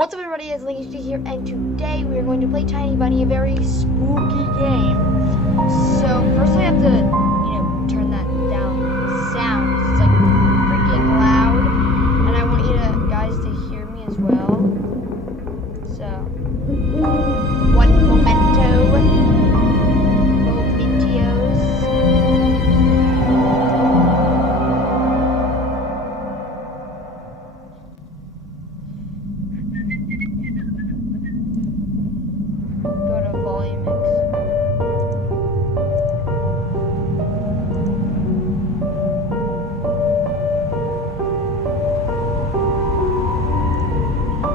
What's up everybody, it's LinkedIn here, and today we are going to play Tiny Bunny, a very spooky game. So first I have to, turn that down, the sound, 'cause it's like freaking loud, and I want you guys to hear me as well. So, one mementos. Go to volume mix.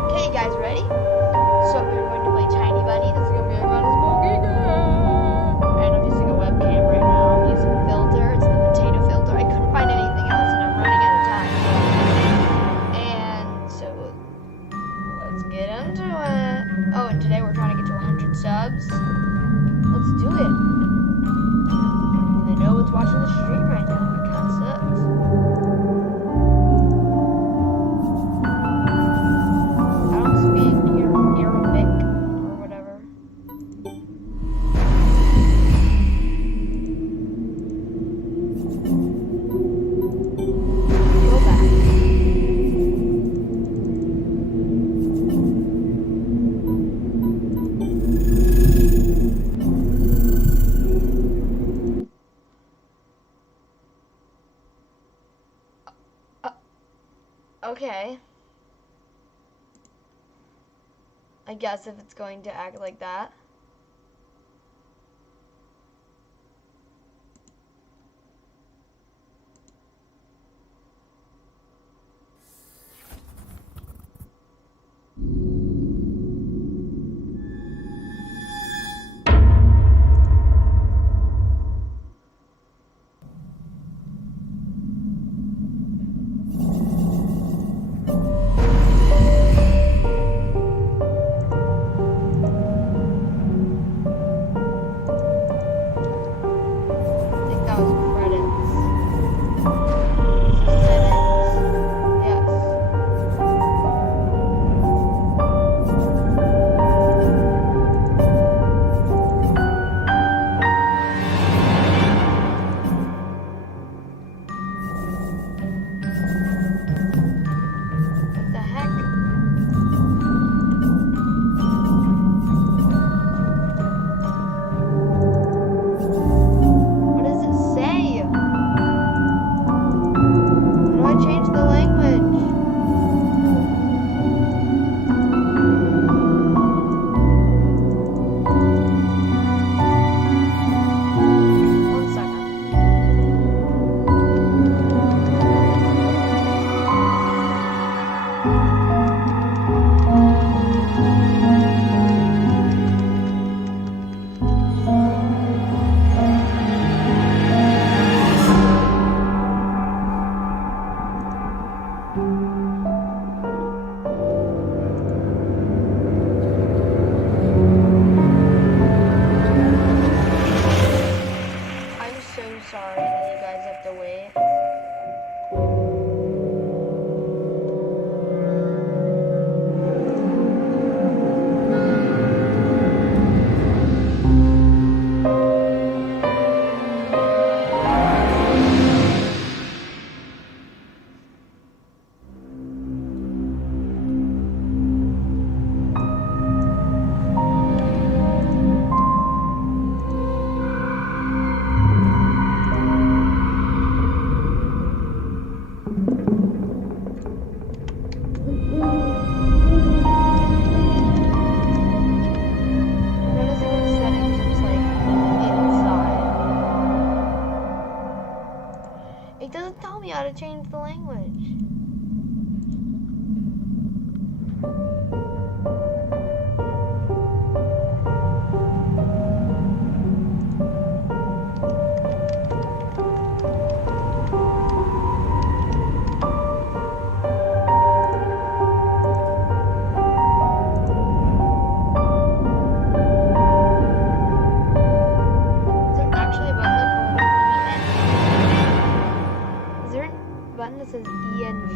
Okay, guys, ready? So we're going to play Tiny Bunny. This is going to be a kind of spooky game. And I'm using a webcam right now. I'm using a filter. It's the potato filter. I couldn't find anything else, and I'm running out of time. And so let's get into it. Oh, and today we're trying to get to 100 subs. Let's do it. They know what's watching the stream right now. It kind of sucks. I don't speak Arabic or whatever. Go back. Okay. I guess if it's going to act like that. Sorry that you guys have to wait. It doesn't tell me how to change the language. Button that says ENG.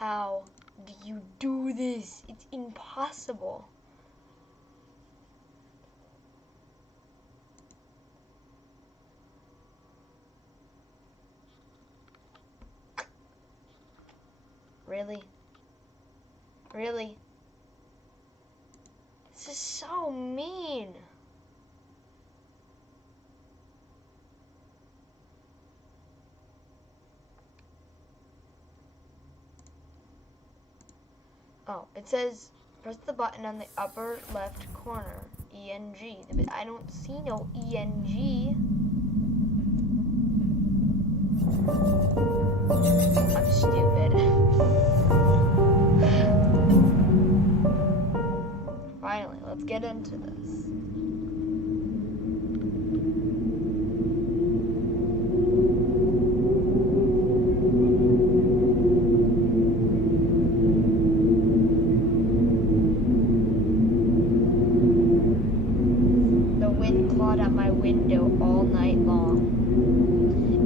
How do you do this? It's impossible. Really? Really? This is so mean. Oh, it says press the button on the upper left corner. ENG. I don't see no ENG. I'm stupid. Finally, let's get into this. The wind clawed at my window all night long.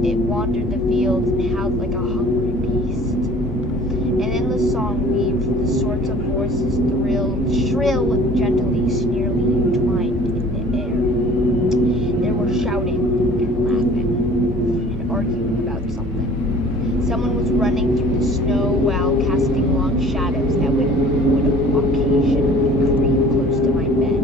It wandered the fields and howled like a hungry beast. An endless song weaved the sorts of voices shrill, gently, sneerily entwined in the air. They were shouting and laughing and arguing about something. Someone was running through the snow while casting long shadows that would occasionally creep close to my bed.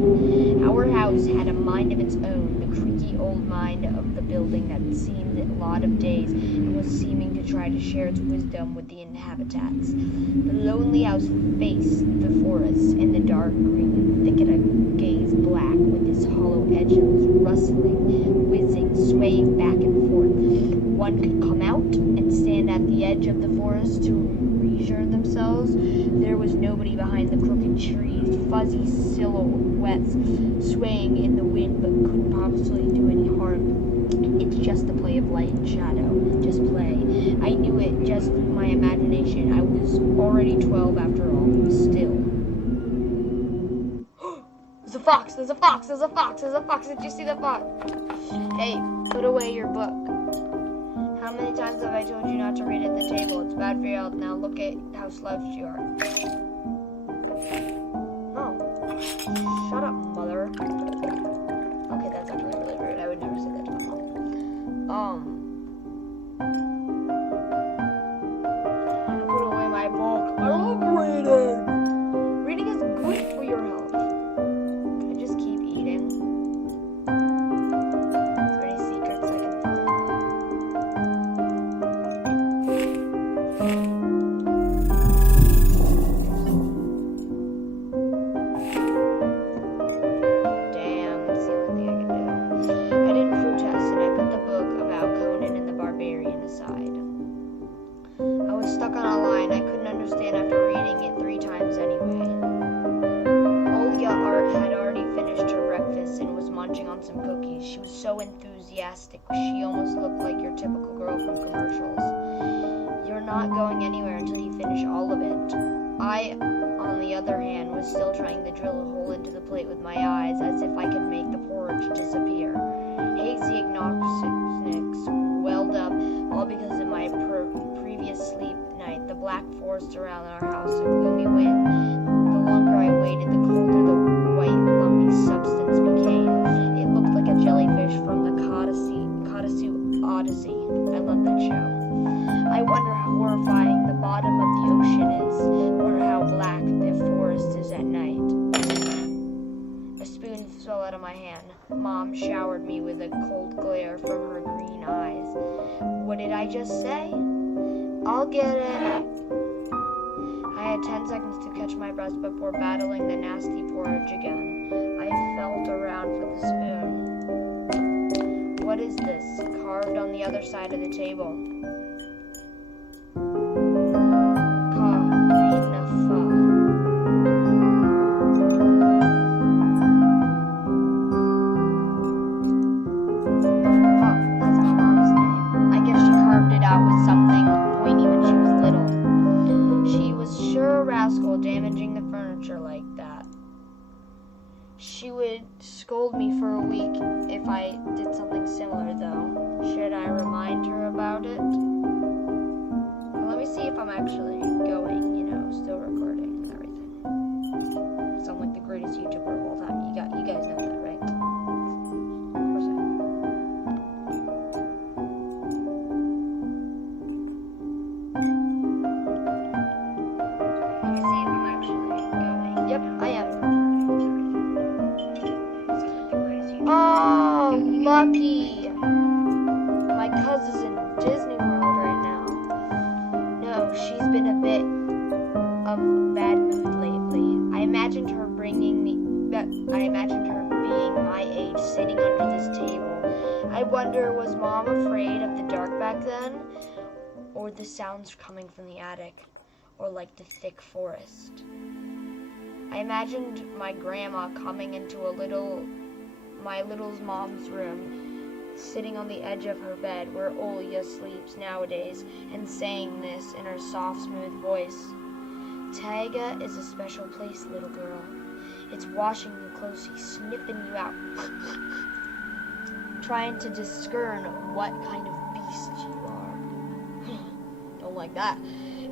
Our house had a mind of its own, the creaky old mind of the building that seemed a lot of days and was seeming to try to share its wisdom with the inhabitants. The lonely house faced the forest, and the dark green thicket gazed black with its hollow edges rustling, whizzing, swaying back and forth. One could come out and stand at the edge of the forest to reassure themselves. There was nobody behind the crooked trees, fuzzy silhouettes swaying in the wind but couldn't possibly do any harm. It's just the play of light and shadow. Just play. I knew it, just my imagination. I was already 12 after all. Still. There's a fox! There's a fox! There's a fox! There's a fox! Did you see the fox? Hey, put away your book. How many times have I told you not to read at the table? It's bad for your health. Now look at how slouched you are. Oh. Shut up, mother. Okay, that's actually really rude. I would never say that to my mom. Put away my book. I love reading. Reading is good for your health. Can I just keep eating? Is there any secrets I can find? Damn, that's the only thing I can do. I didn't protest, and I put the book about Conan and the Barbarian aside. I was stuck on a line I couldn't understand after reading it 3 times anyway. Olya had already finished her breakfast and was munching on some cookies. She was so enthusiastic. She almost looked like your typical girl from commercials. You're not going anywhere until you finish all of it. I, on the other hand, was still trying to drill a hole into the plate with my eyes as if I could make the porridge disappear. Hazy agnostics welled up, all because of my previous sleep night. The black forest around our house, a gloomy wind. The longer I waited, the colder the white, lumpy substance became. It looked like a jellyfish from the Codicil Odyssey. I love that show. I wonder how horrifying the bottom of the ocean is, or how black the forest is at night. A spoon fell out of my hand. Mom showered me with a cold glare from her green eyes. What did I just say? I'll get it. I had 10 seconds to catch my breath before battling the nasty porridge again. I felt around for the spoon. What is this? Carved on the other side of the table. Damaging the furniture like that. She would scold me for a week if I did something similar, though. Should I remind her about it? let me see if I'm actually going, still recording and everything. So I'm like the greatest YouTuber of all time. You guys know that, right? Of course I am. Let me see if I'm actually going. Yep, I am. Oh, lucky. My cousin's in Disney World right now. No, she's been a bit of bad mood lately. I imagined her being my age, sitting under this table. I wonder, was Mom afraid of the dark back then? Or the sounds coming from the attic? Or like the thick forest? I imagined my grandma coming into my little mom's room, sitting on the edge of her bed where Olya sleeps nowadays, and saying this in her soft, smooth voice. Taiga is a special place, little girl. It's washing you closely, sniffing you out, trying to discern what kind of beast you are. Don't like that.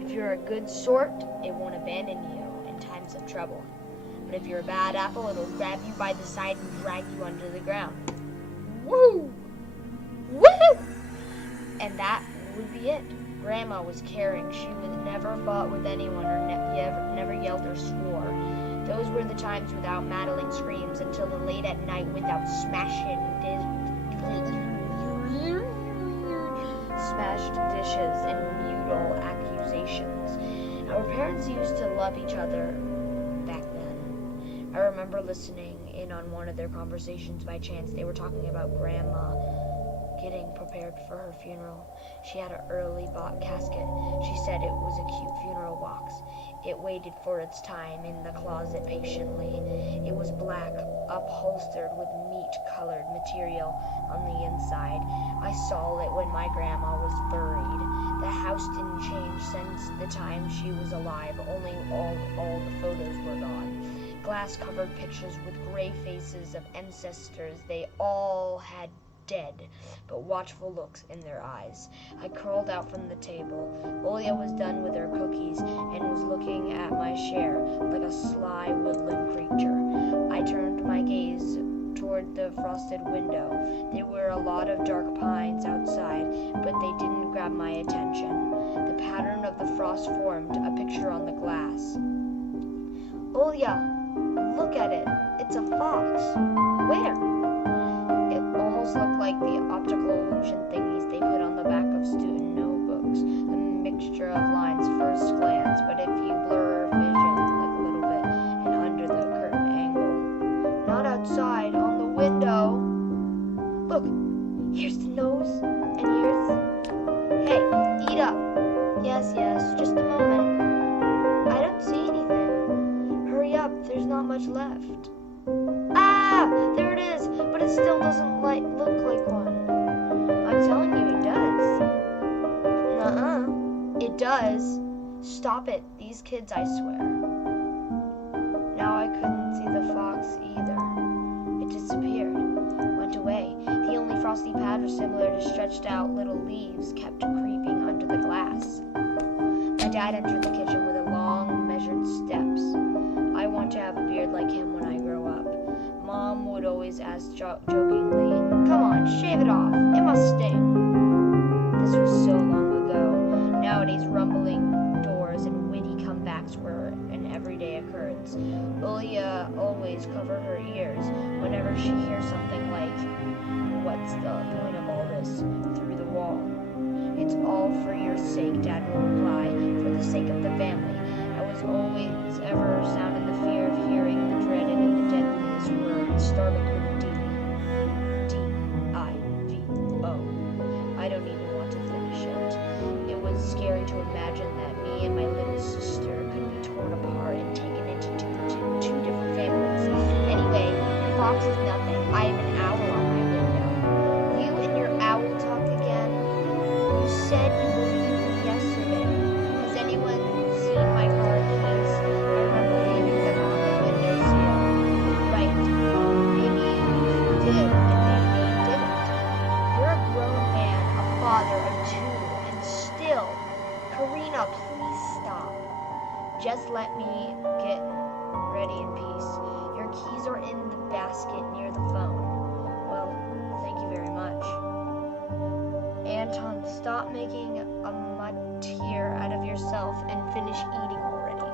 If you're a good sort, it won't abandon you in times of trouble. But if you're a bad apple, it'll grab you by the side and drag you under the ground. Woo! Woo! And that would be it. Grandma was caring. She would never fought with anyone or never yelled or swore. Those were the times without maddling screams until the late at night without smashed dishes and brutal accusations. Our parents used to love each other back then. I remember listening in on one of their conversations by chance. They were talking about Grandma getting prepared for her funeral. She had an early bought casket. She said it was a cute funeral box. It waited for its time in the closet patiently. It was black, upholstered with meat-colored material on the inside. I saw it when my grandma was buried. The house didn't change since the time she was alive, only all the photos were gone. Glass-covered pictures with gray faces of ancestors they all had dead, but watchful looks in their eyes. I curled out from the table. Olya was done with her cookies and was looking at my share like a sly woodland creature. I turned my gaze toward the frosted window. There were a lot of dark pines outside, but they didn't grab my attention. The pattern of the frost formed a picture on the glass. Olya, look at it. It's a fox. Where? Looked like the optical illusion thingies they put on the back of student notebooks. A mixture of lines first glance, but if you blur vision like a little bit and under the curtain angle. Not outside, on the window. Look, here's the nose, and here's... Hey, eat up. Yes, just a moment. I don't see anything. Hurry up, there's not much left. Ah, there it is, but it still doesn't look like one. I'm telling you, it does. It does. Stop it. These kids, I swear. Now I couldn't see the fox either. It disappeared. Went away. The only frosty patterns similar to stretched out little leaves kept creeping under the glass. My dad entered the kitchen with a long, measured steps. I want to have a beard like him when I grow up. Mom would always ask jokingly, "Come on, shave it off. It must sting." This was so long ago. Nowadays, rumbling doors and witty comebacks were an everyday occurrence. Olya always covered her ears whenever she hears something like, "What's the point of all this?" through the wall. "It's all for your sake," Dad would reply, "for the sake of the family." I was always ever sounded the fear of hearing the dreaded and the deadliest word, started with D. D-I-V-O. I don't even want to finish it. It was scary to imagine that me and my little sister could be torn apart and taken into two different families. Anyway, the fox is nothing. I have an owl on my window. You and your owl talk again? You said you believed me yesterday. Has anyone seen my car keys? I remember leaving Just let me get ready in peace. Your keys are in the basket near the phone. Well, thank you very much. Anton, stop making a martyr out of yourself and finish eating already.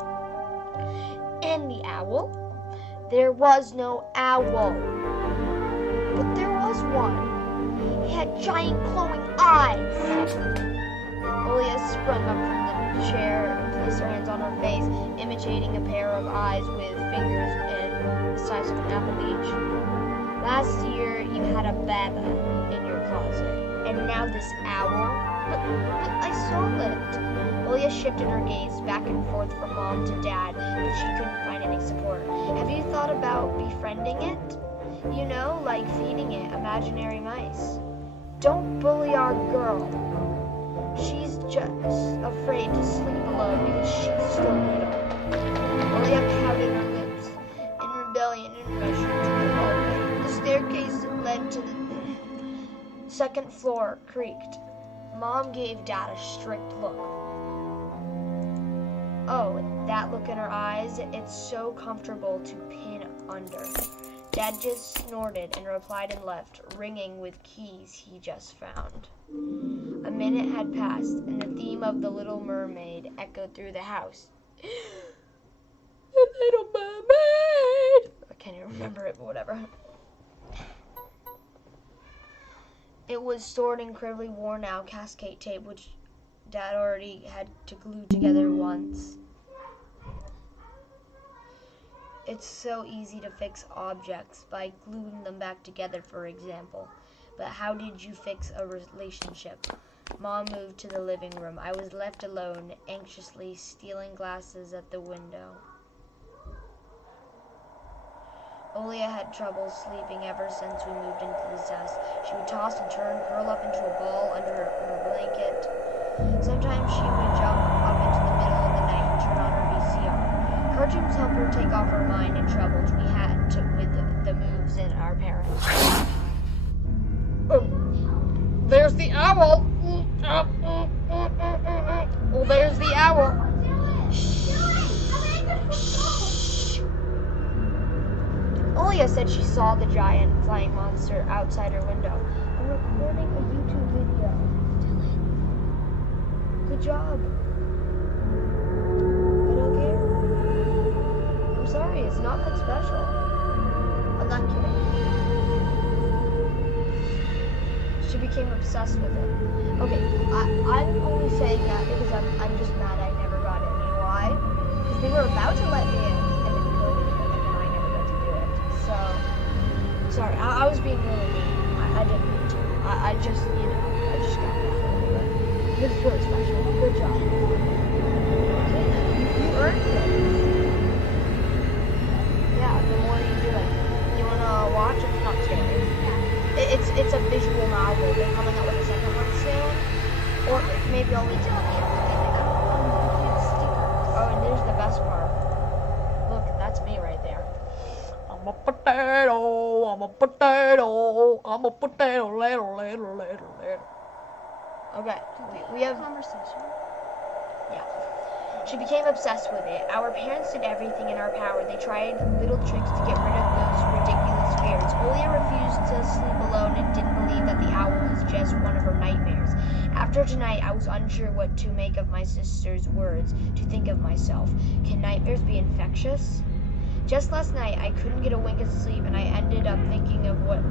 And the owl? There was no owl. But there was one. He had giant glowing eyes. Olia sprung up from the chair and placed her hands on her face, imitating a pair of eyes with fingers and the size of an apple each. Last year, you had a baba in your closet, and now this owl? But I saw it. Olia shifted her gaze back and forth from mom to dad, but she couldn't find any support. Have you thought about befriending it? You know, like feeding it imaginary mice. Don't bully our girl. She's just afraid to sleep alone because she's still little. Olia pouted her lips in rebellion and rushed to the hallway. The staircase that led to the second floor creaked. Mom gave Dad a strict look. Oh, that look in her eyes, it's so comfortable to pin under. Dad just snorted and replied and left, ringing with keys he just found. A minute had passed, and the theme of The Little Mermaid echoed through the house. The Little Mermaid! I can't even remember it, but whatever. It was stored in incredibly worn out cascade tape, which Dad already had to glue together once. It's so easy to fix objects by gluing them back together, for example. But how did you fix a relationship? Mom moved to the living room. I was left alone, anxiously stealing glasses at the window. Olia had trouble sleeping ever since we moved into this house. She would toss and turn, curl up into a ball under her blanket. Sometimes she would jump up into the middle of the night and turn on her VCR. Cartoons helped her take off her mind and troubles we had with the moves in our parents. Oh, there's the owl. Oh, there's the owl. Olia said she saw the giant flying monster outside her window. I'm recording a YouTube video. Good job. I don't care. I'm sorry, it's not that special. I'm not kidding. She became obsessed with it. Okay, I'm only saying that because I'm just mad I never got it. You know why? Because they were about to let me in, and then COVID hit, and then I never got to do it. So, sorry, I was being really mean. I didn't mean to. I just, I just got that a little bit. This is really special. Good job. Okay, you earned it. Yeah, the more you do it. You wanna watch? It's not scary. It's a visual novel. They're coming out with a second one soon. Or maybe I'll leave it at the end of the video. Oh, and there's the best part. Look, that's me right there. I'm a potato, I'm a potato, I'm a potato, later. Okay, we have Conversation. Yeah. She became obsessed with it. Our parents did everything in our power. They tried little tricks to get rid of those ridiculous fears. Olia refused to sleep alone and didn't believe that the owl was just one of her nightmares. After tonight, I was unsure what to make of my sister's words, to think of myself. Can nightmares be infectious? Just last night, I couldn't get a wink of sleep, and I ended up thinking of what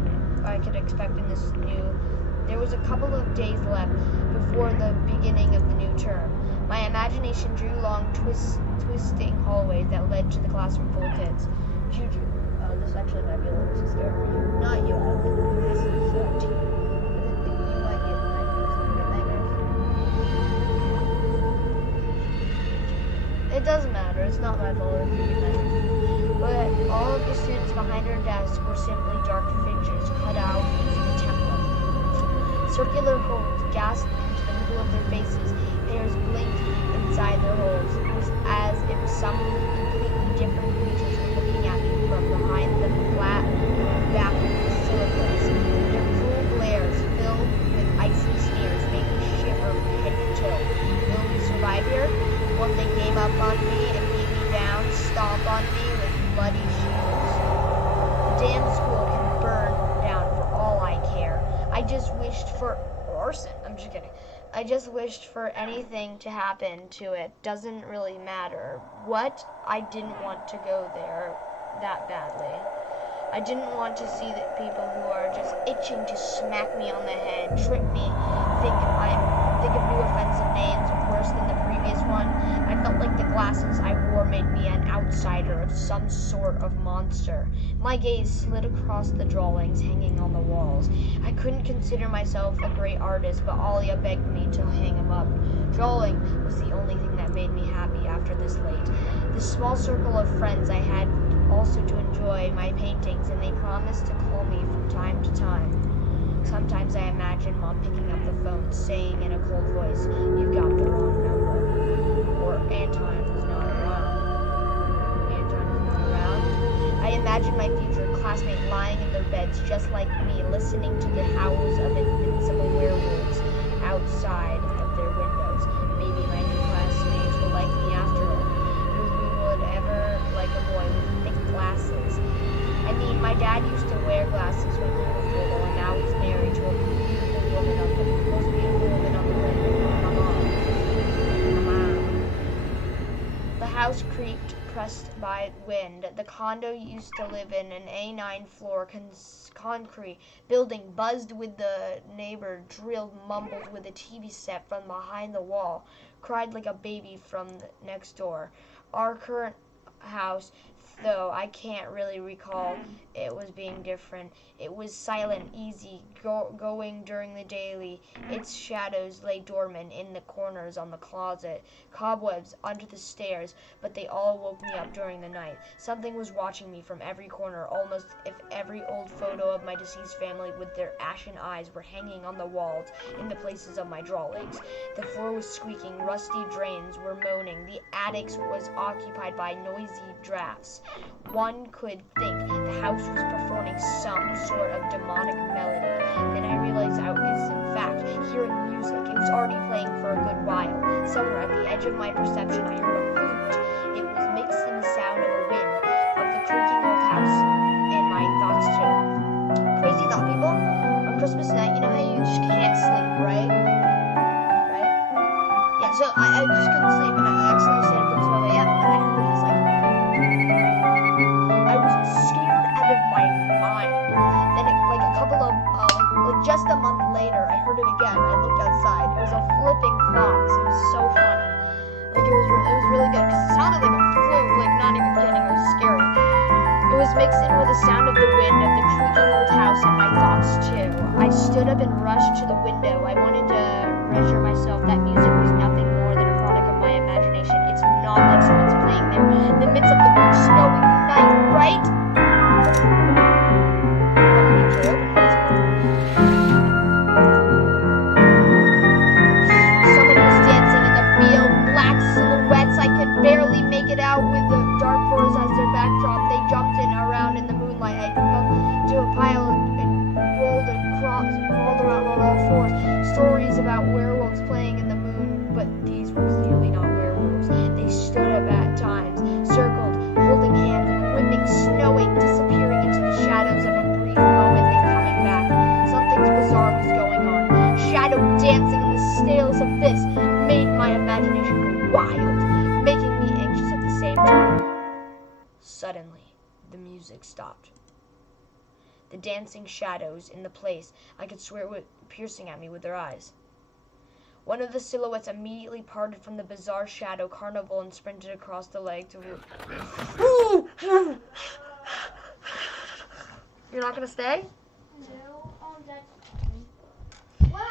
I could expect in this new... There was a couple of days left before the beginning of the new term. My imagination drew long, twisting hallways that led to the classroom full of kids. Juju, this actually might be a little too scary for you. Not you, I don't think. This is 14. You might get nightmares. It doesn't matter. It's not my fault if you get nightmares. But all of the students behind her desk were simply dark figures cut out using a template. Circular holes gasped into the middle of their faces. Hairs blinked inside their holes. It was as if some completely different creatures were looking at me from behind the flat back silicas. Their cruel glares, filled with icy sneers, made me shiver from head to toe. Will we survive here? One thing came up on me and stomp on me with bloody shoes. The damn school can burn down for all I care. I just wished for arson. I'm just kidding. I just wished for anything to happen to it. Doesn't really matter. What? I didn't want to go there that badly. I didn't want to see the people who are just itching to smack me on the head, trip me, think of new offensive names worse than the previous one. I felt like the glasses I wore made me an outsider of some sort of monster. My gaze slid across the drawings hanging on the walls. I couldn't consider myself a great artist, but Alia begged me to hang them up. Drawing was the only thing that made me happy after this late. The small circle of friends I had also to enjoy my paintings, and they promised to call me from time to time. Sometimes I imagine Mom picking up the phone, saying in a cold voice, "You've got the wrong number," or Anton is not around. Anton is not around. I imagine my future classmates lying in their beds just like me, listening to the howls of invincible werewolves outside of their windows. Maybe my new classmates will like me after all. Who would ever like a boy with thick glasses? I mean, my dad used to wear glasses when he was little, and now he's married to a beautiful woman on the most beautiful woman on the planet. Mama. The house creaked, pressed by wind. The condo used to live in an A9 floor concrete building, buzzed with the neighbor, drilled, mumbled with a TV set from behind the wall, cried like a baby from next door. Our current house, though I can't really recall it was being different. It was silent, easy going during the daily. Its shadows lay dormant in the corners on the closet, cobwebs under the stairs, but they all woke me up during the night. Something was watching me from every corner, almost if every old photo of my deceased family with their ashen eyes were hanging on the walls in the places of my drawings. The floor was squeaking, rusty drains were moaning, the attic was occupied by noisy drafts. One could think the house was performing some sort of demonic melody. Then I realized I was, in fact, hearing music. It was already playing for a good while. Somewhere at the edge of my perception, I heard a flute. It was mixed in the sound of a wind, of the creaking old house, and my thoughts too. Crazy thought, people. On Christmas night, you know how you just can't sleep, right? Right? Yeah, so I just couldn't sleep, and I accidentally stayed up until 12 a.m., and I heard this, like, I was scared out of my mind. Then, like a couple of, like just a month later, I heard it again. I looked outside. It was a flipping fox. It was so funny. Like, it was really good, because it sounded like a flute. Like, not even kidding. It was scary. It was mixed in with the sound of the wind, of the creaking old house, and my thoughts too. I stood up and rushed to the window. I wanted to reassure myself that music was nothing more than a product of my imagination. It's not like someone's playing there in the midst of the snowy night, right? Someone was dancing in the field, black silhouettes. I could barely make it out with the dark forest as their backdrop. They jumped around in the moonlight. I fell to a pile and rolled around on all fours. Stories about werewolves playing in the moon, but these were clearly not werewolves. They stood up at times, circled, holding hands, whipping, snowing, disappearing into the shadows of a brief moment, then coming back. Something bizarre was going on. Shadow dancing in the stillness of this made my imagination wild, making me anxious at the same time. Suddenly, the music stopped. The dancing shadows in the place, I could swear, were piercing at me with their eyes. One of the silhouettes immediately parted from the bizarre shadow carnival and sprinted across the lake to... You're not gonna stay? No, I'm done.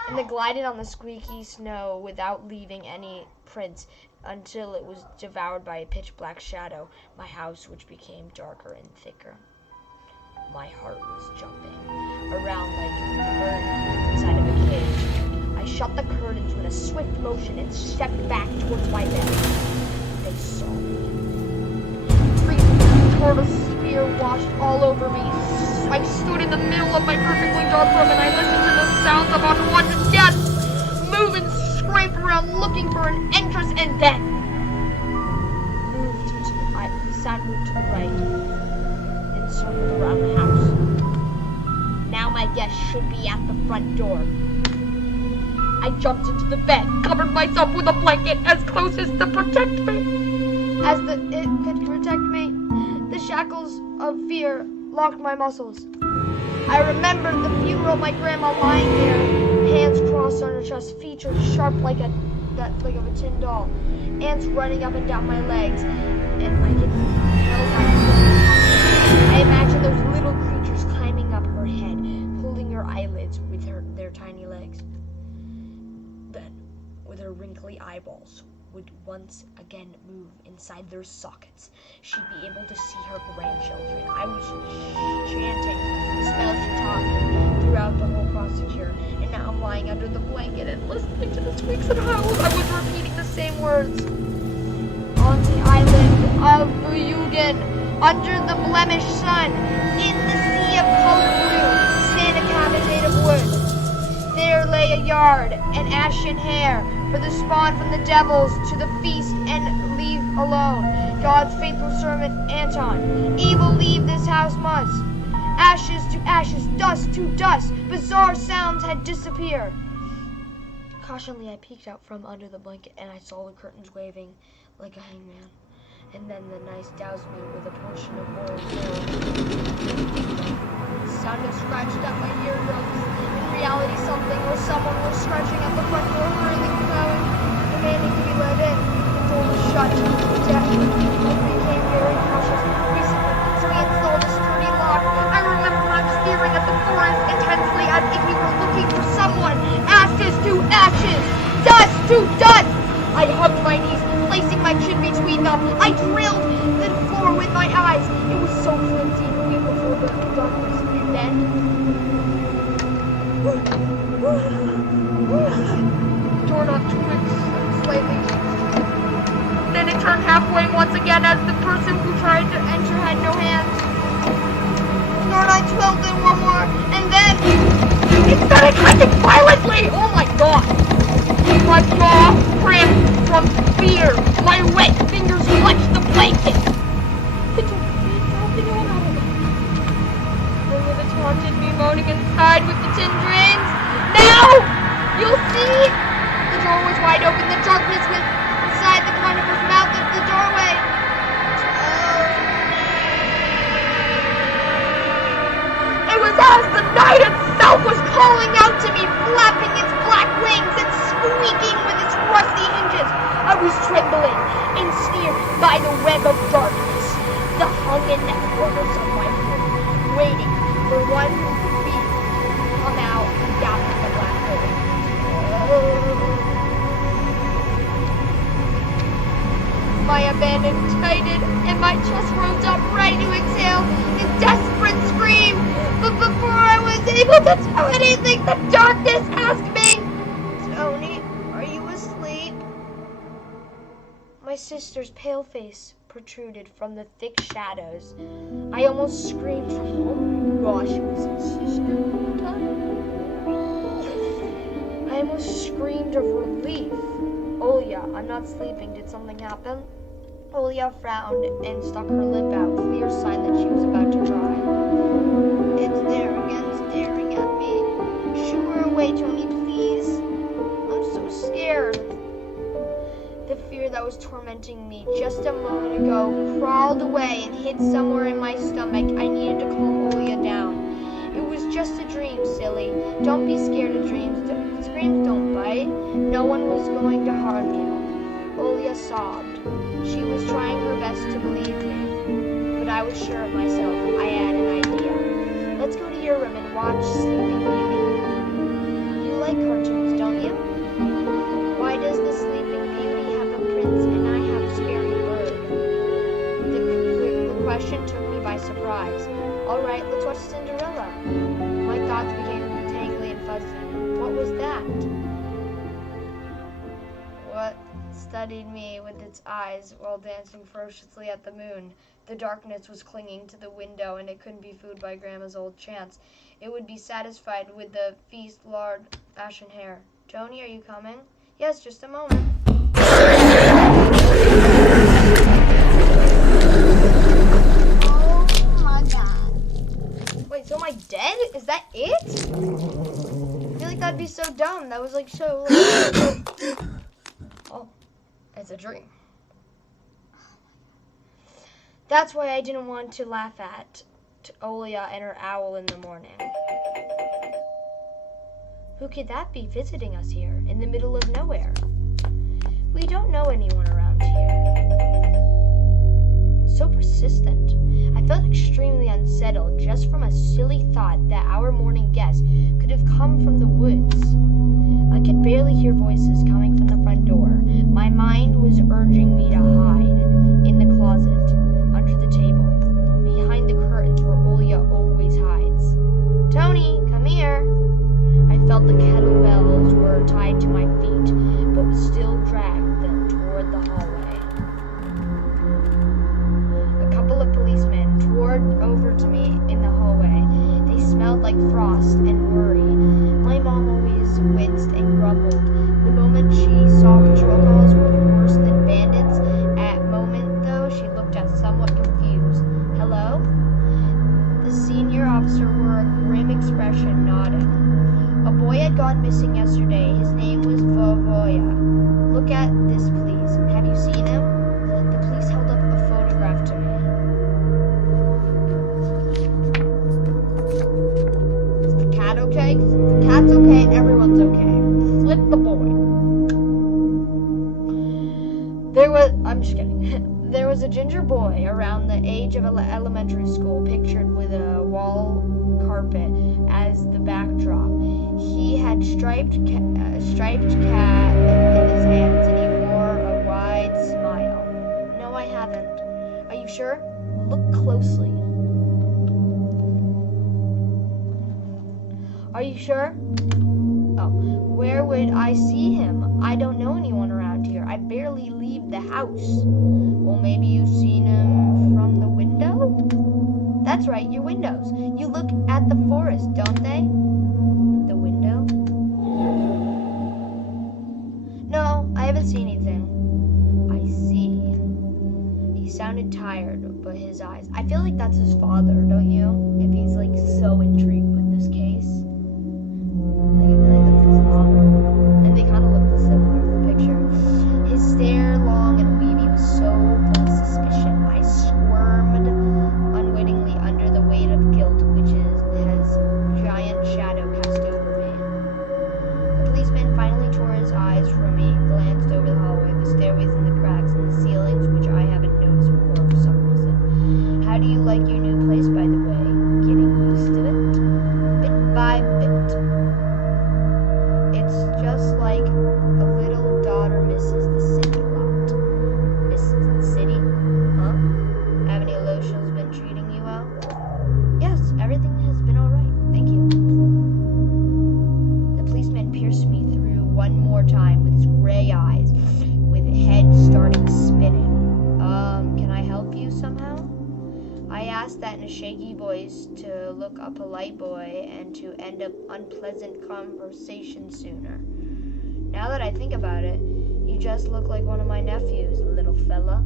And they glided on the squeaky snow without leaving any prints until it was devoured by a pitch-black shadow, my house which became darker and thicker. My heart was jumping around like a bird inside of a cage. I shut the curtains with a swift motion and stepped back towards my bed. They saw me. Freezing tortoise spear washed all over me. I stood in the middle of my perfectly dark room and I listened to the sounds of unwanted guests move and scrape around looking for an entrance, and then moved to the sound circled around the house. Now my guest should be at the front door. I jumped into the bed, covered myself with a blanket as close as to protect me. As it could protect me, the shackles of fear locked my muscles. I remembered the funeral of my grandma lying there, hands crossed on her chest, features sharp like of a tin doll, ants running up and down my legs, and I could tell I imagined those little creatures climbing up her head, pulling her eyelids with their tiny legs. Then, with her wrinkly eyeballs, would once again move inside their sockets. She'd be able to see her grandchildren. I was chanting the spell she taught me throughout the whole procedure, and now I'm lying under the blanket and listening to the squeaks and howls. I was repeating the same words. On the island of Buyugan, under the blemished sun, in the sea of color blue, Santa made of wood. There lay a yard, an ashen hair, for the spawn from the devils to the feast and leave alone. God's faithful servant Anton, evil leave this house must. Ashes to ashes, dust to dust, bizarre sounds had disappeared. Cautiously I peeked out from under the blanket and I saw the curtains waving like a hangman. And then the night doused me with a portion of boiled gold. The sound of scratched at my eardrums. In reality, something or someone was scratching at the front door, hurriedly plowing, demanding to be let in. The door was shut. Death. I became very cautious. Recently, so we installed a sturdy lock. I remember I'm staring at the forest intensely as if we were looking for someone. Ashes to ashes, dust to dust. I hugged my knees, placing my chin between them. I drilled the floor with my eyes. It was so flimsy before the darkness. And then the doorknob twinked slightly. Then it turned halfway once again as the person who tried to enter had no hands. The doorknob twirled in one more, and then it started clicking violently. Oh my god! My jaw cramped from fear. My wet fingers clutched the blanket. The door opened automatically. With it haunted me moaning inside with the tin drains. Now! You'll see! The door was wide open. The darkness was inside the corner of his mouth of the doorway. It was as the night itself was calling out to me, flapping its black wings and squeaking with its rusty hinges. I was trembling, ensnared by the web of darkness that hung in the corners of my room, waiting for one beat to come out down in the black hole. My abandon tightened and my chest rose up, ready to exhale in desperate scream. But before I was able to do anything, the darkness asked me, "Tony, are you asleep?" My sister's pale face protruded from the thick shadows. I almost screamed from, oh my gosh, it was his sister. I almost screamed of relief. Olya, I'm not sleeping. Did something happen? Olya frowned and stuck her lip out, clear sign that she was about to cry. It's there again, staring at me. Shoo her away, Tony, please. I'm so scared. The fear that was tormenting me just a moment ago crawled away and hid somewhere in my stomach. I needed to calm Olya down. It was just a dream, silly. Don't be scared of dreams. Dreams don't bite. No one was going to harm you. Olya sobbed. She was trying her best to believe me, but I was sure of myself. I had an idea. Let's go to your room and watch Sleeping Beauty. You like cartoons, don't you? Why does the Sleeping Beauty have a prince and I have a scary bird? The question took me by surprise. All right, let's watch Cinderella. My thoughts became tangly and fuzzy. What was that? What studied me with its eyes while dancing ferociously at the moon? The darkness was clinging to the window, and it couldn't be fooled by Grandma's old chants. It would be satisfied with the feast lard ashen hair. Tony, are you coming? Yes, just a moment. Oh my god. like so. Oh, it's a dream. That's why I didn't want to laugh at Olia and her owl in the morning. Who could that be visiting us here in the middle of nowhere? We don't know anyone around here. So persistent. I felt extremely unsettled just from a silly thought that our morning guest could have come from the woods. I could barely hear voices coming from the front door. My mind was urging me to hide in the closet, under the table, behind the curtains where Olia always hides. Tony, come here. I felt the kettlebells were tied to my feet, but would still drag them toward the hallway. A couple of policemen toured over to me in the hallway. They smelled like frost and worry. My mom always winced and grumbled. The moment she saw patrol calls were worse than bandits. At moment, though, she looked at somewhat confused. Hello? The senior officer wore a grim expression, nodding. A boy had gone missing yesterday. His name was Vovoya. Look at this, please. Have you seen him? The police held up a photograph to me. Is the cat okay? Because if the cat's okay, everyone's okay. Flip the boy. I'm just kidding. There was a ginger boy around the age of elementary school pictured with a wall carpet as the backdrop. He had striped cat in his hands and he wore a wide smile. No, I haven't. Are you sure? Look closely. Are you sure? Oh, where would I see him? I don't know anyone around here. I barely leave the house. Well, maybe you've seen him from the window? That's right, your windows. You look at the forest, don't they? The window? No, I haven't seen anything. I see. He sounded tired, but his eyes. I feel like that's his father, don't you? If he's like so intrigued with this case. Like, I feel like that's his father. And they kind of look similar in the picture. His stare, long and weavy, was so full of suspicion. I squirmed unwittingly under the weight of guilt, which has giant shadow cast over me. The policeman finally tore his eyes from me and glanced over the hallway, the stairways and the cracks in the ceilings, which I haven't noticed before for some reason. How do you like your new place, by the way? Getting used to it? Bit by bit. It's just like a little daughter misses the city lot. Misses the city? Huh? Have any Aloysius been treating you well? Yes, everything has been alright. Thank you. The policeman pierced me through one more time with his gray eyes, with head starting spinning. Can I help you somehow? I asked that in a shaky voice to look a polite boy and to end up unpleasant conversation sooner. Now that I think about it, you just look like one of my nephews, little fella.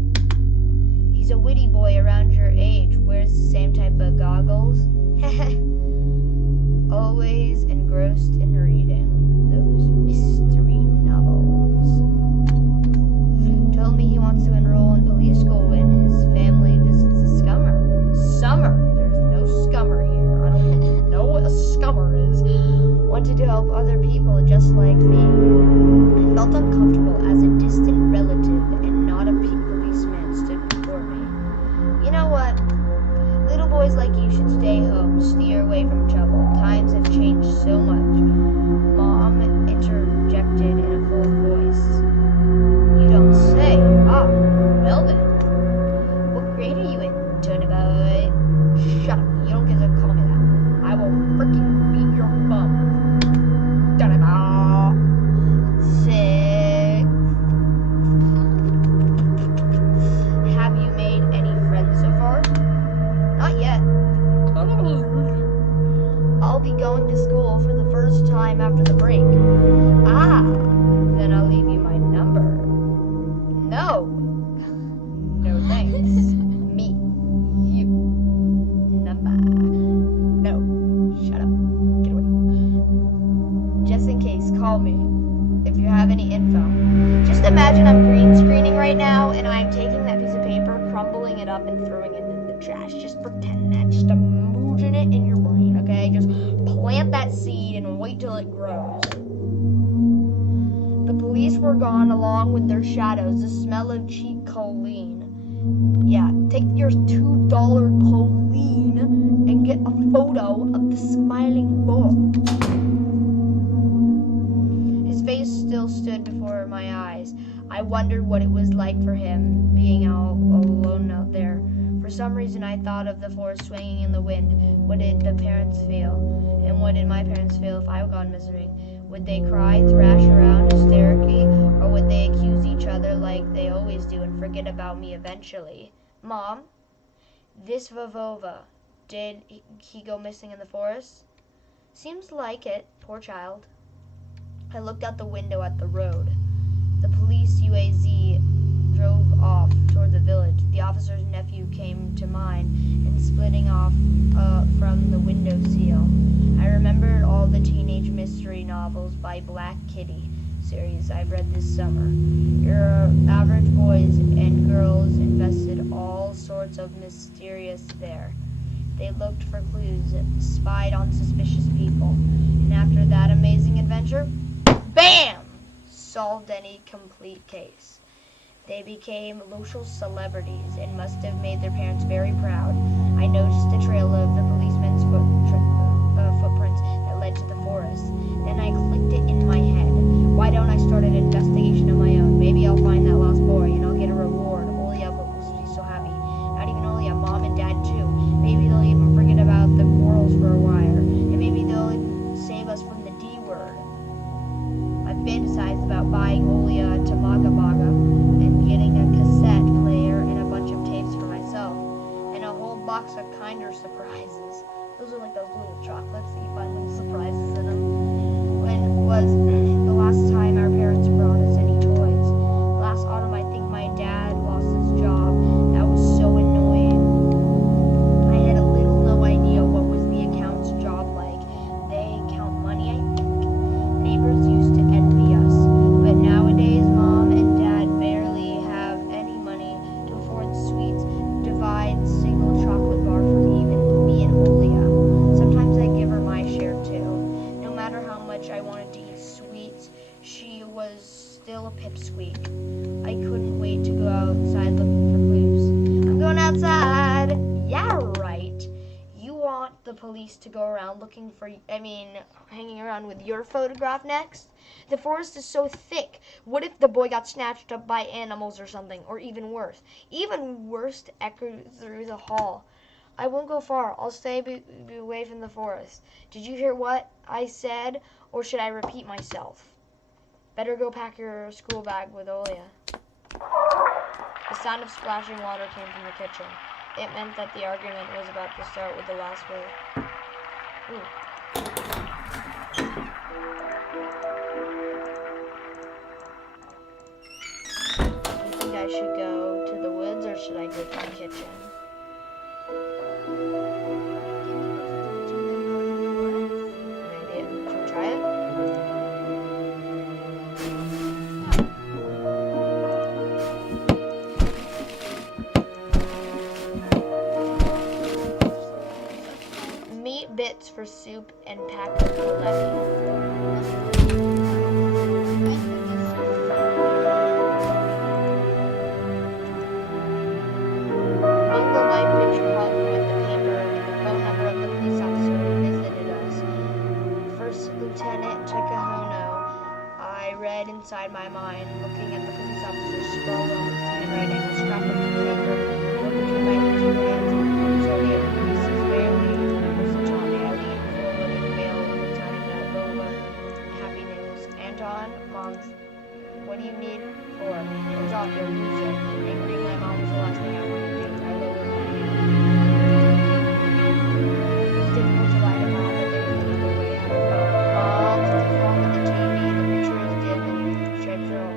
He's a witty boy around your age, wears the same type of goggles. Always engrossed in reading those mystery novels. Told me he wants to enroll in police school when his family visits the Scummer. Summer? There's no Scummer here. I don't even know what a Scummer is. Wanted to help other people just like me. I felt uncomfortable as a distant relative and not a policeman stood before me. You know what? Little boys like you should stay home, steer away from trouble. Times have changed so much. Mom interjected in a cold voice. You don't say. Ah, well then. What grade are you in, Tony boy? Shut up. You don't get to call me that. I will freaking beat your bum. Tony boy. 6. Have you made any friends so far? Not yet. it up and throwing it in the trash. Just pretend that. Just imagine it in your brain, okay? Just plant that seed and wait till it grows. The police were gone along with their shadows, the smell of cheap choline. Yeah, take your $2 choline and get a photo of the smiling bull. His face still stood before my eyes. I wondered what it was like for him, being all alone out there. For some reason, I thought of the forest swinging in the wind. What did the parents feel? And what did my parents feel if I had gone missing? Would they cry, thrash around hysterically, or would they accuse each other like they always do and forget about me eventually? Mom, this Vavova, did he go missing in the forest? Seems like it, poor child. I looked out the window at the road. The police UAZ drove off toward the village. The officer's nephew came to mine and splitting off from the window sill. I remembered all the teenage mystery novels by Black Kitty series I've read this summer. Your average boys and girls invested all sorts of mysterious there. They looked for clues, spied on suspicious people, and after that amazing adventure, BAM! Solved any complete case. They became local celebrities and must have made their parents very proud. I noticed the trail of the policeman's footprints that led to the forest. Then I clicked it in my head. Why don't I start an investigation of my own? Maybe I'll find that lost boy and I'll get a reward. Olia will be so happy. Not even Olia, Mom and Dad too. Maybe they'll even forget about the quarrels for a while. And maybe they'll save us from the D word. I fantasized about buying Olia a Tamaga Baga and getting a cassette player and a bunch of tapes for myself. And a whole box of Kinder surprises. Those are like those little chocolates that you find little surprises in them. When was the last time our parents brought us any toys? Last autumn, I think my dad lost his job. That was so annoying. I had a little no idea what was the accountant's job like. They count money, I think. Neighbors used to envy us. But nowadays, Mom and Dad barely have any money to afford sweets, divide single chocolate bar for even me and Olia. Sometimes I give her my share too. No matter how much I wanted to eat sweets, she was still a pipsqueak. I couldn't wait to go outside looking for clues. I'm going outside! Yeah, right. You want the police to go around looking for, hanging around with your photograph next? The forest is so thick. What if the boy got snatched up by animals or something? Or even worse. Even worse, to echo through the hall. I won't go far. I'll stay away from the forest. Did you hear what I said? Or should I repeat myself? Better go pack your school bag with Olia. The sound of splashing water came from the kitchen. It meant that the argument was about to start with the last word. Ooh. Do you think I should go to the woods or should I go to the kitchen? Maybe. Should we try it? Meat bits for soup and pack of Uncle Mike picture called me with the paper and the phone number of the police officer who visited us. First Lieutenant Chekahono. I read inside my mind, looking at the police officer's scrawled handwriting, a scrap of paper held between my two hands. Soviet police is barely Tommy Ali forwarding mail Lieutenant Nova. Happy news. Anton, Mom's. What do you need for? Hands off, you'll lose it. Angry my mom was the last thing I wanted to do. I lowered my hand. It was difficult to lie to Mom, but they were looking their way out. Mom, something's wrong with the TV. The picture is dim and stripes are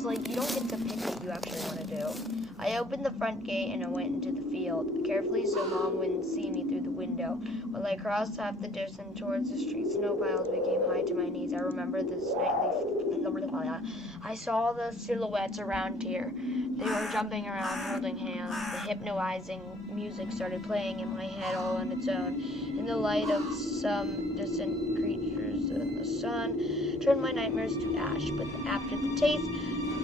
just like, you don't get to pick what you actually want to do. I opened the front gate and I went into the field, carefully so Mom wouldn't see me through the window. While I crossed half the distance towards the street, snow piles became high to my knees. I remember this nightly... I saw the silhouettes around here. They were jumping around, holding hands. The hypnotizing music started playing in my head all on its own. In the light of some distant creatures in the sun, turned my nightmares to ash. But after the taste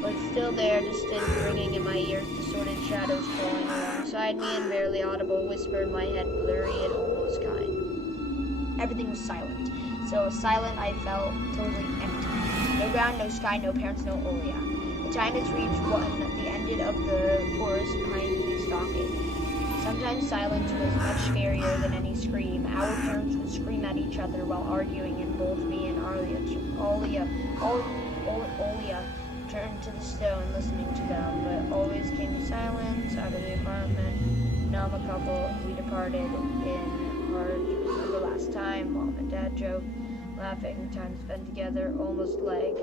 was still there, distant ringing in my ears, distorted shadows crawling alongside me, and barely audible whisper in my head, blurry and almost kind. Everything was silent. So silent I felt totally empty. No ground, no sky, no parents, no Olia. The time has reached the end of the forest piney stalking. Sometimes silence was much scarier than any scream. Our parents would scream at each other while arguing, and both me and Olia turned to the stone listening to them, but always came silence out of the apartment. Now a couple, we departed in heart for the last time. Mom and Dad joked, laughing, time spent together, almost like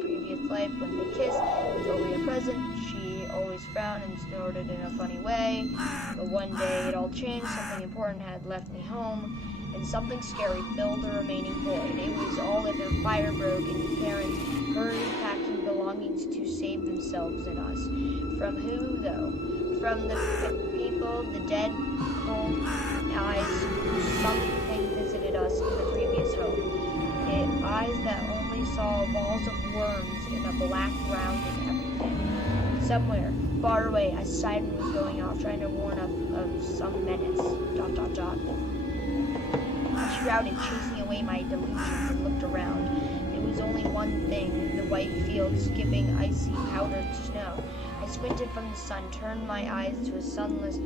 previous life. When they kissed, was Olia present. She always frowned and snorted in a funny way. But one day it all changed. Something important had left me home, and something scary filled the remaining void. It was all if a fire broke and parents hurried packing belongings to save themselves and us. From who, though? From the people, the dead, cold eyes, something visited us in the previous home. Eyes that only saw balls of worms in a black ground and everything. Somewhere, far away, a siren was going off, trying to warn us of some menace. ... I shouted, chasing away my delusions, and looked around. It was only one thing, the white field skipping icy powdered snow. I squinted from the sun, turned my eyes to a sunless...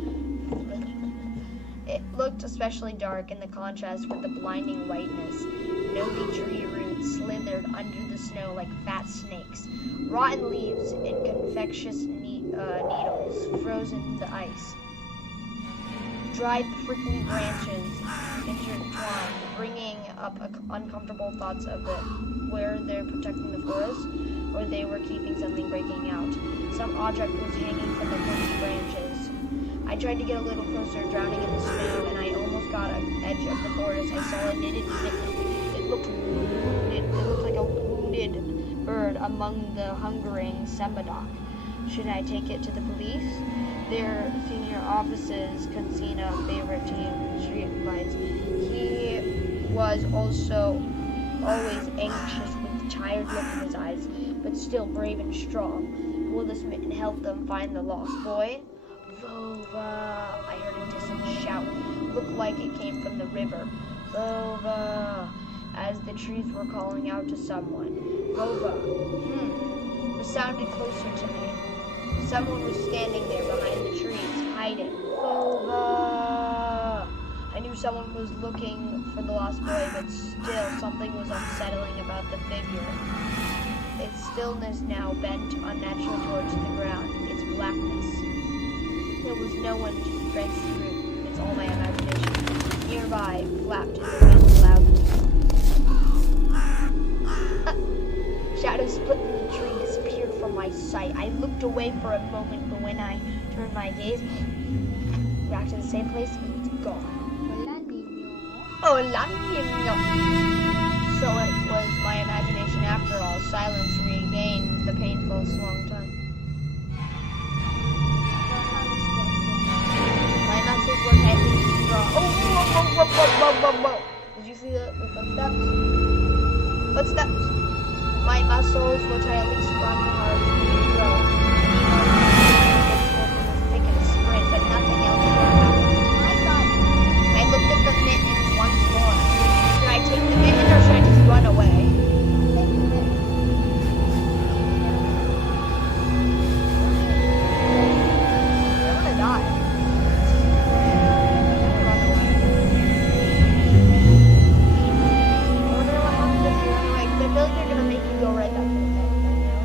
It looked especially dark in the contrast with the blinding whiteness. Knobby tree roots slithered under the snow like fat snakes. Rotten leaves and confectious needles frozen the ice. Dried prickly branches intertwined, bringing up uncomfortable thoughts of it. Were they protecting the forest, or they were keeping something breaking out? Some object was hanging from the pointy branches. I tried to get a little closer, drowning in the snow, and I almost got on the edge of the forest. I saw a knitted mitten. It looked wounded. It looked like a wounded bird among the hungering Sembadoc. Should I take it to the police? Their senior offices, Consina, favorite team, street fights. He was also always anxious with a tired look in his eyes, but still brave and strong. Will this mitten help them find the lost boy? Vova! I heard a distant shout. Looked like it came from the river. Vova! As the trees were calling out to someone. Vova! It sounded closer to me. Someone was standing there behind the trees, hiding. Vova! I knew someone was looking for the lost boy, but still something was unsettling about the figure. Its stillness now bent unnaturally towards the ground. Its blackness. There was no one to threads through. It's all my imagination. Nearby, flapped in the wind loudly. Shadows split in the tree, disappeared from my sight. I looked away for a moment, but when I turned my gaze back to the same place, it was gone. Hola, niño. So it was my imagination after all. Silence regained the painful long tongue. My muscles were tightly strong. Whoa. Did you see the footsteps? Footsteps. My muscles were tightly strung hard to grow. Thick and sprint, but nothing else happened. I looked at the mitten once more. Should I take the mitten or should I just run away? I'm gonna die. I feel like they're gonna make you go right back to the bed, you know?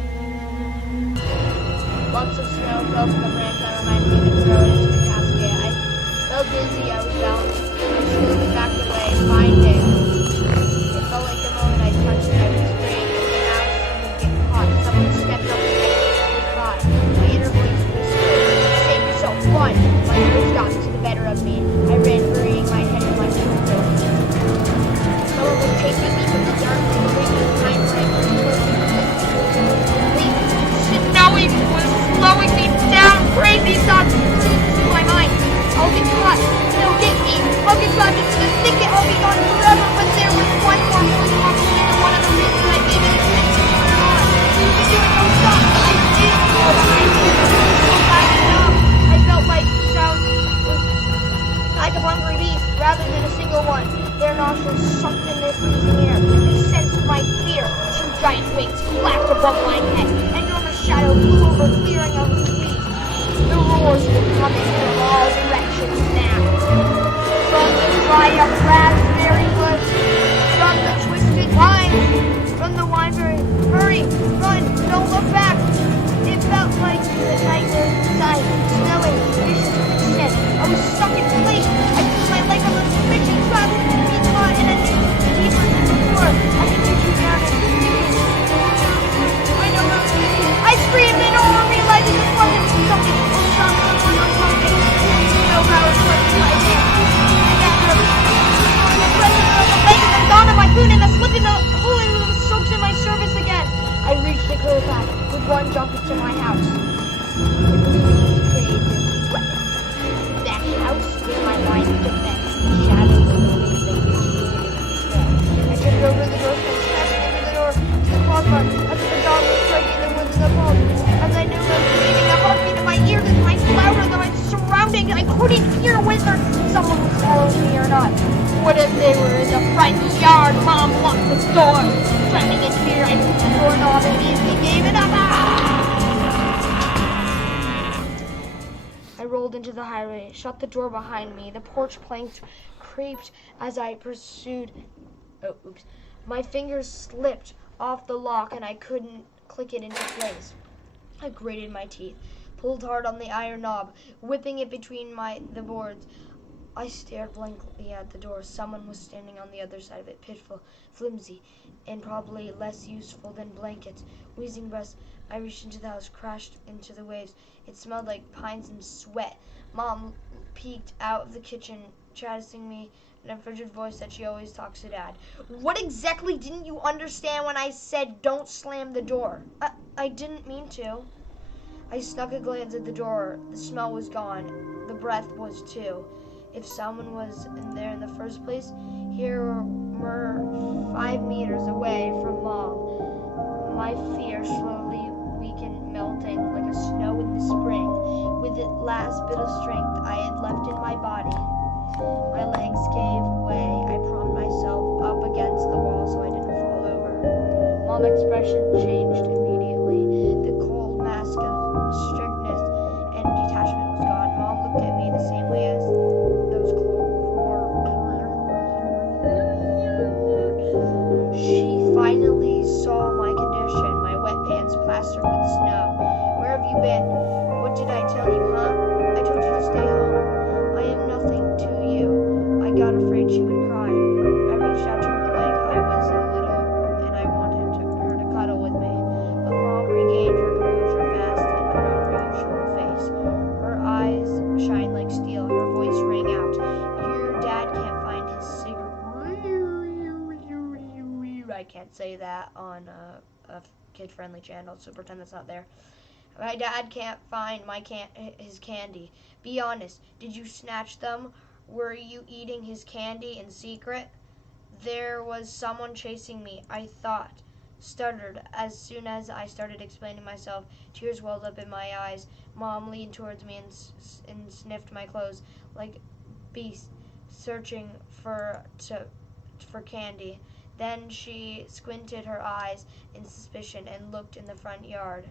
above my head. An enormous shadow flew over, clearing of the weeds. The roars were coming from all directions now. From the dried up raspberry bush, from the twisted vines, from the wineberry. Hurry, run, don't look back. It felt like the night was inside, snowing, vicious quicksand. I was stuck in place. I felt my life on the switch and traveled to be caught in a deeper than before. I could reach you down and I know what I'm thinking. I screamed and all I realized it wasn't something or someone or something. No power slipped in my hand. I got her. The presence of the blanket, the dawn of my food, and the slip in the hole in the soaks in my service again. I reached the clear path with one jump into my house. The gleaming shades and weapons. That house where my line of defense, shadows and the waves that reached me into the sky. I tripped over the doorstep, smashing into the door to the crossbar as the dog was striking the woods in the palm. As I knew I was breathing, a heartbeat in my ears and my louder than my surroundings. I couldn't hear whether someone was following me or not. What if they were in the front yard? Mom locked the door. Drowning in fear, I moved the doorknob and easily gave it up. I rolled into the highway, shut the door behind me. The porch planks creaked as I pursued. Oh, oops. My fingers slipped off the lock and I couldn't click it into place. I grated my teeth, pulled hard on the iron knob, whipping it between the boards. I stared blankly at the door. Someone was standing on the other side of it, pitiful, flimsy, and probably less useful than blankets. Wheezing breaths, I reached into the house, crashed into the waves. It smelled like pines and sweat. Mom peeked out of the kitchen, chastising me in a frigid voice that she always talks to Dad. What exactly didn't you understand when I said don't slam the door? I didn't mean to. I snuck a glance at the door. The smell was gone. The breath was too. If someone was in there in the first place, here were 5 meters away from Mom. My fear slowly weakened, melting like a snow in the spring. With the last bit of strength I had left in my body, my legs gave way. I propped myself up against the wall so I didn't fall over. Mom's expression changed immediately. The cold mask of strictness and detachment was gone. Mom looked at me the same way as those She finally saw my condition, my wet pants plastered with snow. Where have you been? What did I tell you, huh? I told you to stay home. I am nothing to you. I got afraid she would cry. I reached out to her like I was little and I wanted her to cuddle with me. But Mom regained her composure fast and put on her usual face. Her eyes shined like steel. Her voice rang out. Your dad can't find his cigarette. I can't say that on a kid-friendly channel, so pretend that's not there. My dad can't find his candy. Be honest, did you snatch them? Were you eating his candy in secret? There was someone chasing me, I thought. Stuttered. As soon as I started explaining myself, tears welled up in my eyes. Mom leaned towards me and sniffed my clothes like beast searching for candy. Then she squinted her eyes in suspicion and looked in the front yard.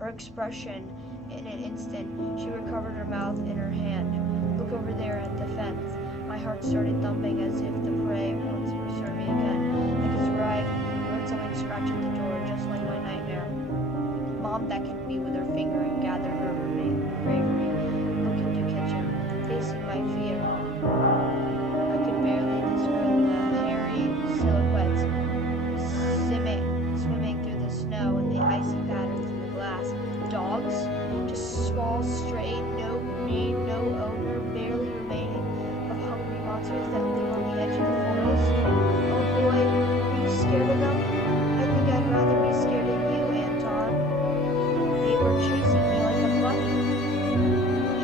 Her expression in an instant. She recovered her mouth in her hand. Look over there at the fence. My heart started thumping as if the prey wants to pursue me again. Like his ride, heard something scratch at the door, just like my nightmare. Mom beckoned me with her finger and gathered her bravery. Looked into the kitchen, facing my fear. I could barely discern the hairy silhouettes swimming through the snow and the icy patterns in the glass. Dogs, just small, stray, no breed, no owner, barely remaining of hungry monsters that live on the edge of the forest. Oh boy, are you scared of them? I think I'd rather be scared of you, Anton. They were chasing me like a bunny.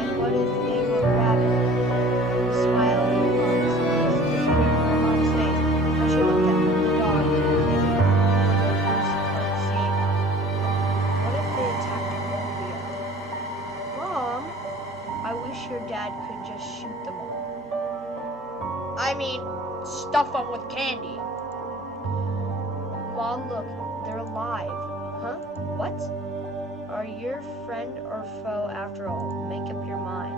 And what if they were rabid? The smile on Mom's face disappeared from Mom's face. Now she looked at the dog and hid her unseen. What if they attacked her while here? Mom, I wish your dad could just shoot them all. I mean, stuff them with candy. Mom, look, they're alive. Huh? What? Are you your friend or foe after all? Make up your mind.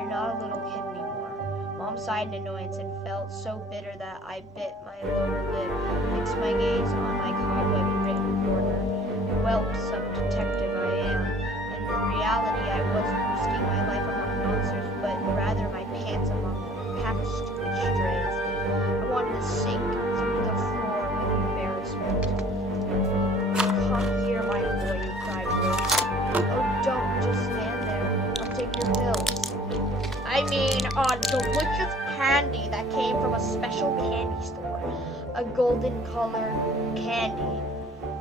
You're not a little kid anymore. Mom sighed in annoyance and felt so bitter that I bit my lower lip, fixed my gaze on my cobweb-ridden corner. Well, some detective I am. In reality, I wasn't risking my life among monsters, but rather my pants among a pack of stupid strays. I wanted to sink through the floor with embarrassment. Come here, my boy, cried Wolf. Oh, don't just stand there. I'll take your pills. I mean, delicious candy that came from a special candy store. A golden-colored candy.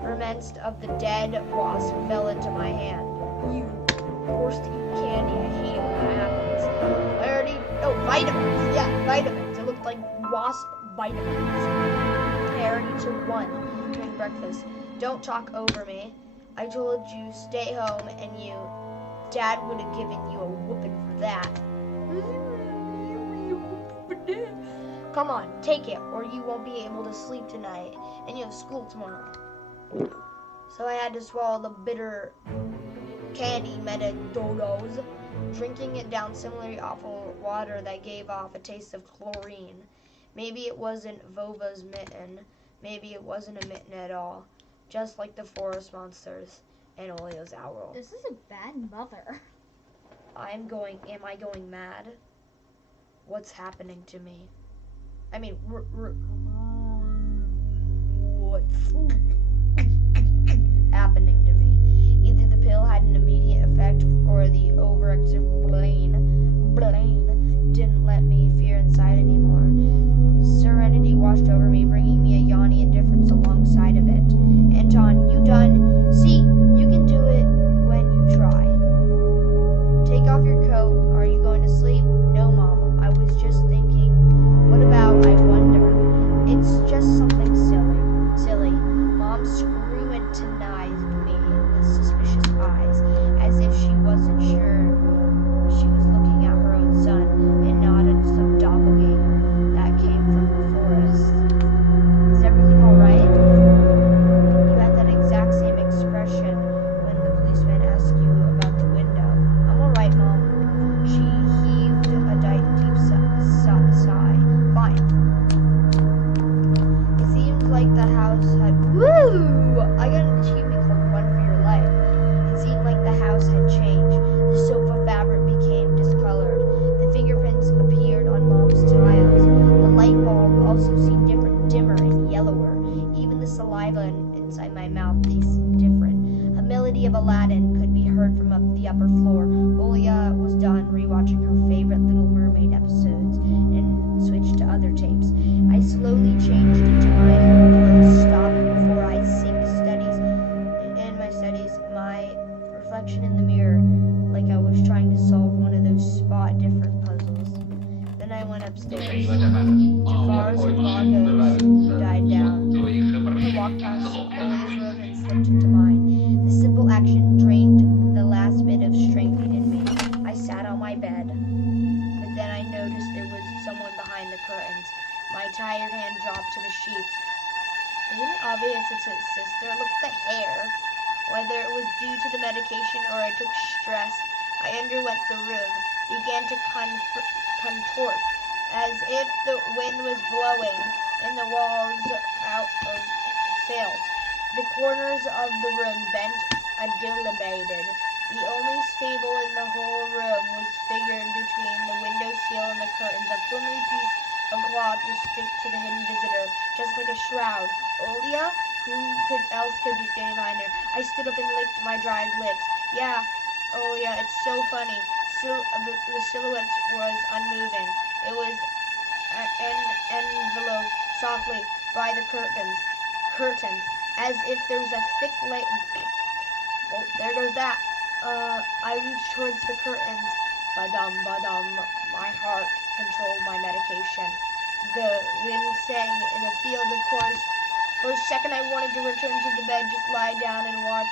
Remnants of the dead wasp fell into my hand. You forced to eat candy. I hate it when that happens. Vitamins. Yeah, vitamins. It looked like wasp vitamins. I already took one during breakfast. Don't talk over me. I told you stay home, and Dad would have given you a whooping for that. Come on, take it, or you won't be able to sleep tonight, and you have school tomorrow. So I had to swallow the bitter candy Metadodos, drinking it down similarly awful water that gave off a taste of chlorine. Maybe it wasn't Vova's mitten. Maybe it wasn't a mitten at all. Just like the forest monsters and Oleo's owl. This is a bad mother. Am I going mad? What's happening to me? I mean, what's happening to me? Either the pill had an immediate effect or the overactive brain didn't let me fear inside anymore. Serenity washed over me, bringing me a yawny indifference alongside of it. Anton, you done? See, you can do it when you try. Take off your coat. Are you going to sleep? No, Mom. I was just thinking, what about, I wonder? It's just something silly. Mom scrutinized me with suspicious eyes, as if she wasn't sure she was looking at her own son and not at some doppelganger that came from the forest. Is everything all right? You had that exact same expression when the policeman asked you about the window. I'm all right, Mom. She heaved a deep sigh. Fine. It seems like the house had... Woo! I got an achievement called Run for Your Life. It seemed like the house had changed. The sofa fabric became discolored. The fingerprints appeared on Mom's tiles. The light bulb also seemed dimmer and yellower. Even the saliva inside my mouth tasted different. A melody of Aladdin could be heard from the upper floor. Olia was done rewatching her favorite Little Mermaid episodes and switched to other tapes. I slowly changed into my clothes, stopped before I sink studies, my reflection in the mirror, like I was trying to solve one of those spot different puzzles. Then I went upstairs. Jafar's and Vagos died down. I walked past Olia's room and slipped into mine. The simple action drained the last bit of strength in me. I sat on my bed, but then I noticed there was someone behind the curtains. My tired hand dropped to the sheets. Isn't it obvious it's his sister? Look at the hair. Whether it was due to the medication or I took stress, I underwent the room, began to contort, as if the wind was blowing and the walls out of sails. The corners of the room bent dilapidated. The only stable in the whole room was figured between the window sill and the curtains. A flimsy piece of cloth was stick to the hidden visitor, just like a shroud. Olia? Who else could be standing behind her? I stood up and licked my dried lips. Yeah, Olia, it's so funny. The silhouette was unmoving. It was enveloped softly by the curtains, as if there was a thick layer. Oh, there goes that. I reached towards the curtains. Badum, badum. My heart controlled my medication. The wind sang in a field of course. For a second I wanted to return to the bed, just lie down and watch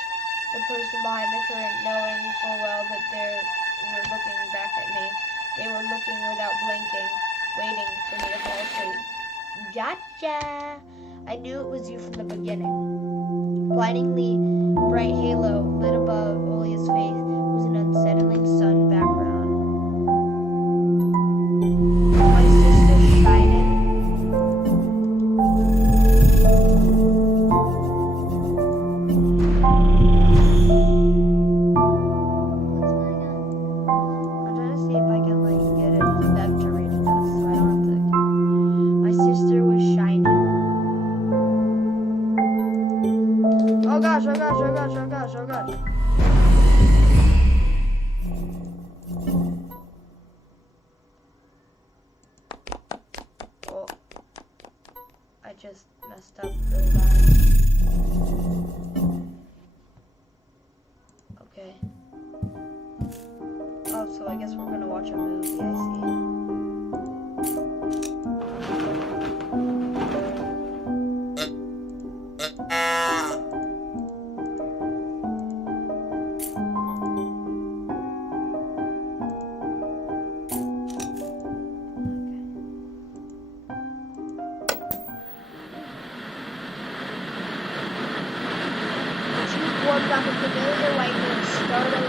the person behind the curtain, knowing full well that they were looking back at me. They were looking without blinking, waiting for me to fall asleep. Gotcha! I knew it was you from the beginning. blindingly bright halo lit above Olia's face was an unsettling sun background. My sister shining. I'm trying to see if I can like get it for them to read it us, so I don't have to. My sister was shining. Oh gosh, oh gosh, oh gosh, oh gosh, oh gosh. Oh, I just messed up really bad. Okay. Oh, so I guess we're gonna watch a movie, I see. Warmed up a familiar white note started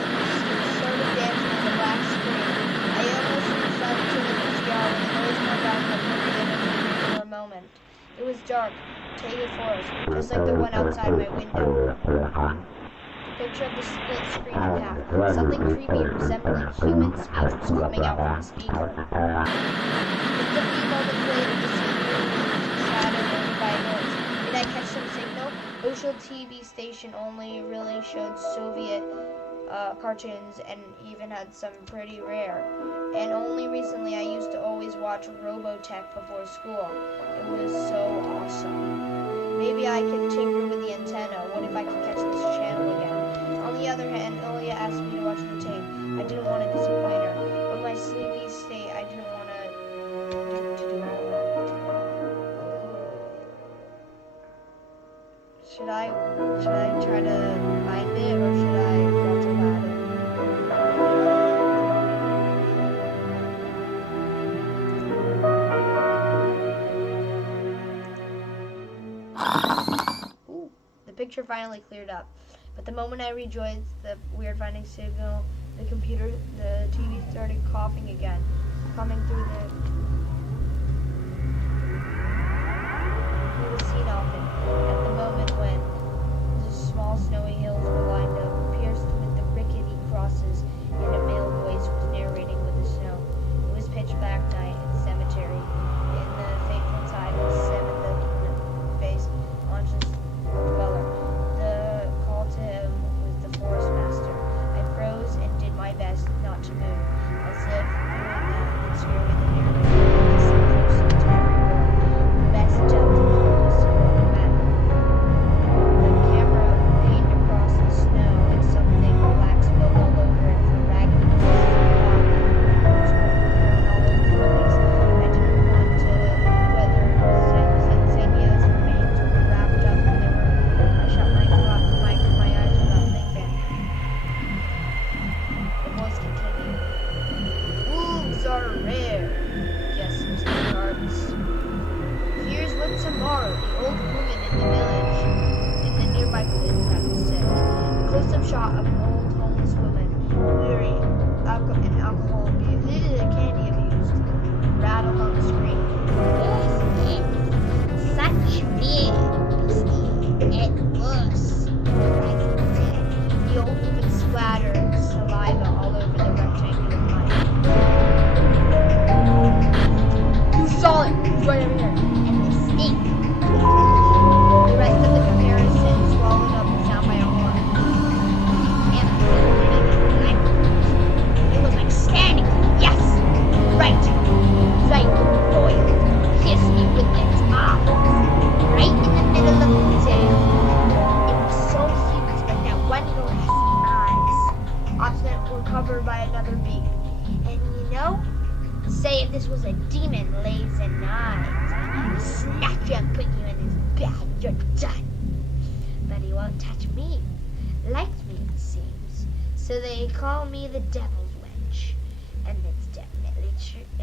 dancing on the black screen. I almost decided to the VCR when the noise more back and looked at it for a moment. It was dark, Taiga Forest, just like the one outside my window. Picture of the split screen in half. Something creepy resembling human speech was coming out from the speaker. Just a few moments later, the scene shattered only by a noise. Did I catch some signal? Oshel TV station only really showed Soviet cartoons and even had some pretty rare. And only recently I used to always watch Robotech before school. It was so awesome. Maybe I can tinker with the antenna. What if I can catch this channel again? On the other hand, Ilya asked me to watch the tape. I didn't want to disappoint her. But my sleepy state, I didn't want to do all that. Should I try to find it, or should I watch Aladdin? Ooh, the picture finally cleared up. But the moment I rejoined the weird finding signal, the TV started coughing again, coming through the scene often. At the moment when the small snowy hills were lined up, pierced with the rickety crosses, and a male voice was narrating with the snow. It was pitch black night in the cemetery. In the fateful tide of the face conscious dweller. The call to him was the forest master. I froze and did my best not to move, as if doing that would scare away the narrator. The best attempt to focus on the map. The camera panned across the snow and something black spilled all over it from ragged pieces of rock. All over the place. I didn't want to whether Xenia's remains were wrapped up in the room. I shut my eyes without thinking. The voice continued. Wolves are rare. Yes, Mr. Gardens. Here's what tomorrow the old woman in the village, in the nearby playground, said. A close-up shot of an old homeless woman, weary, and alcohol candy abused, rattled on the screen. Such fear, it was. The old woman splattered saliva all over the rectangular mud. You saw it! It was right over here. And the stink. The rest of the comparison swallowed up the sound by a horn. It was like standing. Yes! Right. Right. Boiled. Kiss me with its arms. Right in the middle of the tail. It was so huge that that one glassy eyes opposite were covered by another beak. And you know, say if this was a demon lays in eyes, he'd snatch you and put you in his bed. You're done. But he won't touch me. Likes me, it seems. So they call me the Devil's Wench. And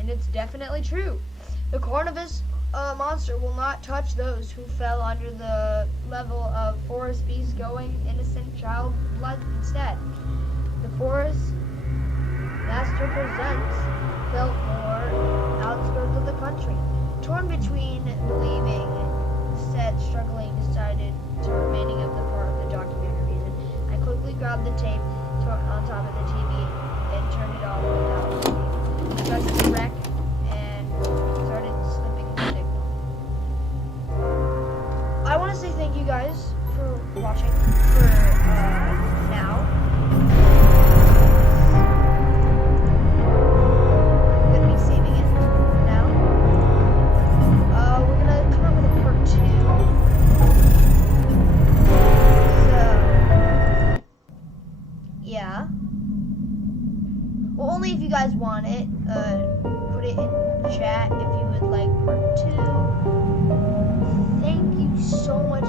it's definitely true. The Cornus a monster will not touch those who fell under the level of forest beast going innocent child blood instead. The forest master presents Biltmore, outskirts of the country. Torn between believing said struggling decided to remaining of the part of the documentary reason. I quickly grabbed the tape on top of the TV and turned it off without looking. I pressed the rec and started slipping the signal. I want to say thank you guys for watching for now. I'm going to be saving it for now. We're going to come up with a part 2. So, yeah. Well, only if you guys want it. Put it in chat if you would like part 2. Thank you so much,